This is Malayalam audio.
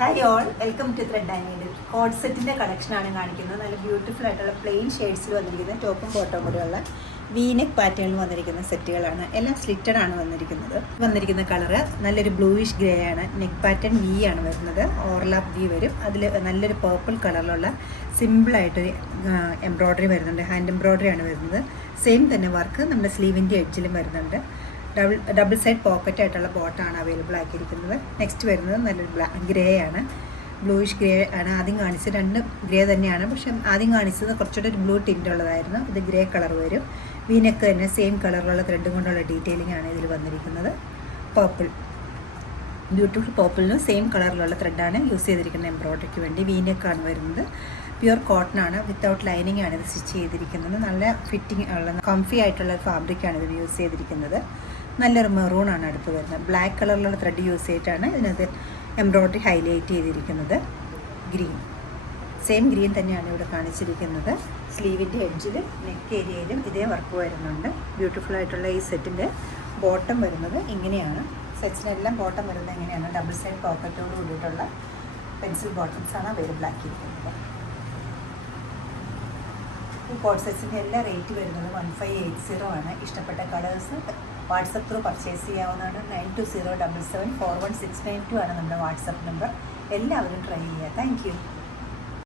Hi all, welcome to thread and needle. Coord സെറ്റിൻ്റെ കളക്ഷനാണ് കാണിക്കുന്നത്. നല്ല ബ്യൂട്ടിഫുൾ ആയിട്ടുള്ള പ്ലെയിൻ ഷെയ്ഡ്സിൽ വന്നിരിക്കുന്ന ടോപ്പും ബോട്ടവും കൂടെയുള്ള വീനെക്ക് പാറ്റേണിൽ വന്നിരിക്കുന്ന സെറ്റുകളാണ്. എല്ലാം സ്ലിറ്റഡ് ആണ് വന്നിരിക്കുന്ന കളറ് നല്ലൊരു ബ്ലൂയിഷ് ഗ്രേ ആണ്. നെക്ക് പാറ്റേൺ വി ആണ് വരുന്നത്. ഓവർലാപ്പ് വി വരും. അതിൽ നല്ലൊരു പേർപ്പിൾ കളറിലുള്ള സിമ്പിളായിട്ടൊരു എംബ്രോയ്ഡറി വരുന്നുണ്ട്. ഹാൻഡ് എംബ്രോയ്ഡറി ആണ് വരുന്നത്. സെയിം തന്നെ വർക്ക് നമ്മുടെ സ്ലീവിൻ്റെ എഡ്ജിലും വരുന്നുണ്ട്. ഡബിൾ സൈഡ് പോക്കറ്റ് ആയിട്ടുള്ള ബോട്ടാണ് അവൈലബിൾ ആക്കിയിരിക്കുന്നത്. നെക്സ്റ്റ് വരുന്നത് നല്ലൊരു ഗ്രേ ആണ്. ബ്ലൂയിഷ് ഗ്രേ ആണ്. ആദ്യം കാണിച്ചത് രണ്ട് ഗ്രേ തന്നെയാണ്, പക്ഷെ ആദ്യം കാണിച്ചത് കുറച്ചുകൂടെ ഒരു ബ്ലൂ ടിൻ്റ് ഉള്ളതായിരുന്നു. ഇത് ഗ്രേ കളർ വരും. വീനെക്ക് തന്നെ സെയിം കളറിലുള്ള ത്രെഡ് കൊണ്ടുള്ള ഡീറ്റെയിലിംഗ് ആണ് ഇതിൽ വന്നിരിക്കുന്നത്. പർപ്പിൾ, ബ്യൂട്ടിഫുൾ പർപ്പിളിന് സെയിം കളറിലുള്ള ത്രെഡാണ് യൂസ് ചെയ്തിരിക്കുന്നത് എംബ്രോയ്ഡറിക്ക് വേണ്ടി. വീനെക്കാണ് വരുന്നത്. പ്യുർ കോട്ടൺ ആണ്, വിത്തൗട്ട് ലൈനിങ് ആണ് ഇത് സ്റ്റിച്ച് ചെയ്തിരിക്കുന്നത്. നല്ല ഫിറ്റിംഗ് ഉള്ള കംഫി ആയിട്ടുള്ള ഫാബ്രിക്കാണ് ഇതിൽ യൂസ് ചെയ്തിരിക്കുന്നത്. നല്ലൊരു മെറൂൺ ആണ് അടുത്ത് വരുന്നത്. ബ്ലാക്ക് കളറിലുള്ള ത്രെഡ് യൂസ് ചെയ്തിട്ടാണ് ഇതിനകത്ത് എംബ്രോയ്ഡറി ഹൈലൈറ്റ് ചെയ്തിരിക്കുന്നത്. ഗ്രീൻ, സെയിം ഗ്രീൻ തന്നെയാണ് ഇവിടെ കാണിച്ചിരിക്കുന്നത്. സ്ലീവിൻ്റെ എഡ്ജിൽ നെക്ക് ഏരിയയിലും ഇതേ വർക്ക് വരുന്നുണ്ട്. ബ്യൂട്ടിഫുൾ ആയിട്ടുള്ള ഈ സെറ്റിൻ്റെ ബോട്ടം വരുന്നത് ഇങ്ങനെയാണ്. സെറ്റ്സിനെല്ലാം ബോട്ടം വരുന്നത് എങ്ങനെയാണ്? ഡബിൾ സൈഡ് പോക്കറ്റോട് കൂടിയിട്ടുള്ള പെൻസിൽ ബോട്ടംസാണ് അവൈലബിൾ ആക്കിയിരിക്കുന്നത്. ഈ കോഡ് സെറ്റ്സിൻ്റെ എല്ലാ റേറ്റ് വരുന്നത് 1580 ആണ്. ഇഷ്ടപ്പെട്ട കളേഴ്സ് വാട്സപ്പ് ത്രൂ പർച്ചേസ് ചെയ്യാവുന്നതാണ്. 9207741692 ആണ് നമ്മുടെ വാട്സപ്പ് നമ്പർ. എല്ലാവരും ട്രൈ ചെയ്യുക. Thank you.